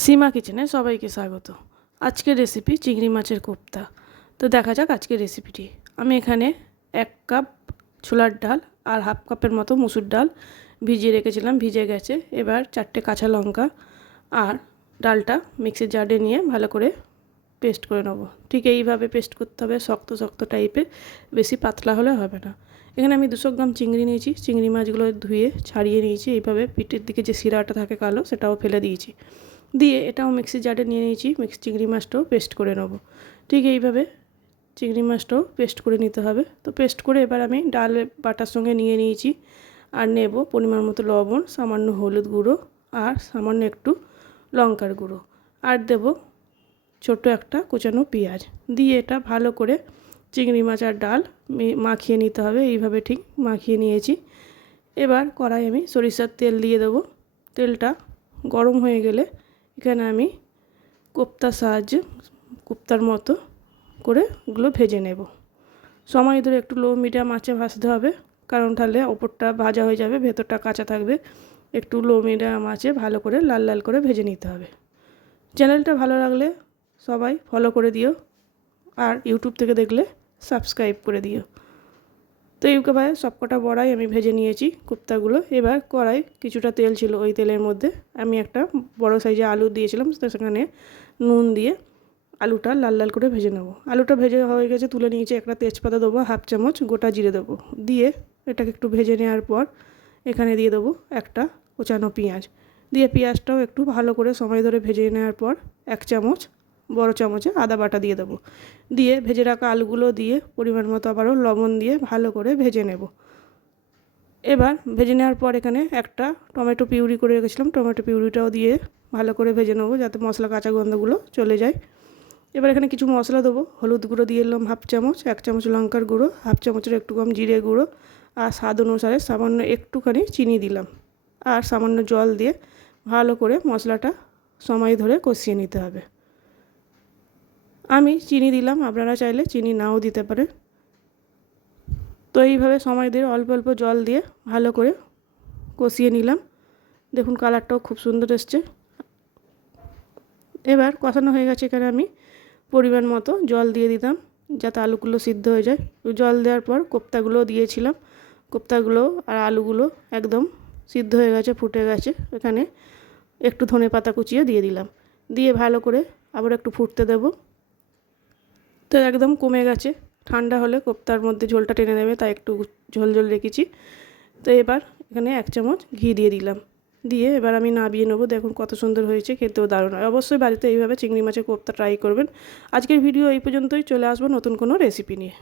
সীমা কিচেনে সবাইকে স্বাগত। আজকের রেসিপি চিংড়ি মাছের কোপ্তা। তো দেখা যাক আজকের রেসিপিটি আমি এখানে এক কাপ ছোলার ডাল আর হাফ কাপের মতো মুসুর ডাল ভিজিয়ে রেখেছিলাম, ভিজে গেছে। এবার চারটে কাঁচা লঙ্কা আর ডালটা মিক্সির জারে নিয়ে ভালো করে পেস্ট করে নেব। ঠিক এইভাবে পেস্ট করতে হবে, শক্ত শক্ত টাইপের বেশি পাতলা হলে হবে না। এখানে আমি দুশো গ্রাম চিংড়ি নিয়েছি। চিংড়ি মাছগুলো ধুয়ে ছাড়িয়ে নিয়েছি। এইভাবে পিঠের দিকে যে শিরাটা থাকে কালো, সেটাও ফেলে দিয়েছি। দিয়ে এটাও মিক্সি জারে নিয়ে নিয়েছি, মিক্স চিংড়ি মাছটাও পেস্ট করে নেব। ঠিক এইভাবে চিংড়ি মাছটাও পেস্ট করে নিতে হবে। তো পেস্ট করে এবার আমি ডাল বাটার সঙ্গে নিয়ে নিয়েছি আর নেব পরিমাণ মতো লবণ, সামান্য হলুদ গুঁড়ো আর সামান্য একটু লঙ্কার গুঁড়ো। আর দেব ছোট্ট একটা কুচানো পেঁয়াজ। দিয়ে এটা ভালো করে চিংড়ি মাছ আর ডাল মাখিয়ে নিতে হবে। এইভাবে ঠিক মাখিয়ে নিয়েছি। এবার কড়াই আমি সরিষার তেল দিয়ে দেবো। তেলটা গরম হয়ে গেলে এখানে আমি কোপ্তার সাহায্যে কোপ্তার মতো করে ওগুলো ভেজে নেব। সময় ধরে একটু লো মিডিয়াম আঁচে ভাজতে হবে, কারণ তাহলে ওপরটা ভাজা হয়ে যাবে, ভেতরটা কাঁচা থাকবে। একটু লো মিডিয়াম আঁচে ভালো করে, লাল লাল করে ভেজে নিতে হবে। চ্যানেলটা ভালো লাগলে সবাই ফলো করে দিও, আর ইউটিউব থেকে দেখলে সাবস্ক্রাইব করে দিও। তো এইভাবে সবকটা বড়াই আমি ভেজে নিয়েছি কুপ্তাগুলো। এবার কড়াই কিছুটা তেল ছিল ওই তেলের মধ্যে। আমি একটা বড় সাইজে আলু দিয়েছিলাম, তো সেখানে নুন দিয়ে আলুটা লাল লাল করে ভেজে নেব। আলুটা ভেজে হয়ে গেছে তুলে নিয়েছি একটা তেজপাতা দেবো, হাফ চামচ গোটা জিরে দেবো। দিয়ে এটাকে একটু ভেজে নেওয়ার পর এখানে দিয়ে দেবো একটা কোচানো পেঁয়াজ। দিয়ে পেঁয়াজটাও একটু ভালো করে সময় ধরে ভেজে নেওয়ার পর এক চামচ বড় চামচে আদা বাটা দিয়ে দেবো। দিয়ে ভেজে রাখা আলুগুলো দিয়ে পরিমাণ মতো আবারও লবণ দিয়ে ভালো করে ভেজে নেব। এবার ভেজে নেওয়ার পর এখানে একটা টমেটো পিউরি করে রেখেছিলাম। টমেটো পিউরিটাও দিয়ে ভালো করে ভেজে নেব যাতে মশলা কাঁচা গন্ধগুলো চলে যায়। এবার এখানে কিছু মশলা দেবো। হলুদ গুঁড়ো দিয়ে এলাম হাফ চামচ, এক চামচ লঙ্কার গুঁড়ো, হাফ চামচের একটু কম জিরে গুঁড়ো আর স্বাদ অনুসারে সামান্য একটুখানি চিনি দিলাম। আর সামান্য জল দিয়ে ভালো করে মশলাটা সময় ধরে কষিয়ে নিতে হবে। আমি চিনি দিলাম, আপনারা চাইলে চিনি নাও দিতে পারেন। তো এইভাবে সময় দিয়ে অল্প অল্প জল দিয়ে ভালো করে কষিয়ে নিলাম। দেখুন কালারটাও খুব সুন্দর এসছে। এবার কষানো হয়ে গেছে এখানে আমি পরিমাণ মতো জল দিয়ে দিতাম, যাতে আলুগুলো সিদ্ধ হয়ে যায়। জল দেওয়ার পর কোপ্তাগুলো দিয়েছিলাম। কোপ্তাগুলো আর আলুগুলো একদম সিদ্ধ হয়ে গেছে, ফুটে গেছে। এখানে একটু ধনে পাতা কুচিয়ে দিয়ে দিলাম। দিয়ে ভালো করে আবার একটু ফুটতে দেবো। তো একদম কমে গেছে। ঠান্ডা হলে কোপ্তার মধ্যে ঝোলটা টেনে নেবে, তাই একটু ঝোল ঝোল রেখেছি। তো এবার এখানে এক চামচ ঘি দিয়ে দিলাম। দিয়ে এবার আমি নাবিয়ে নেব। দেখুন কত সুন্দর হয়েছে, খেতেও দারুণ হয়। অবশ্যই বাড়িতে এইভাবে চিংড়ি মাছের কোপ্তা ট্রাই করবেন। আজকের ভিডিও এই পর্যন্তই। চলে আসব নতুন কোনো রেসিপি নিয়ে।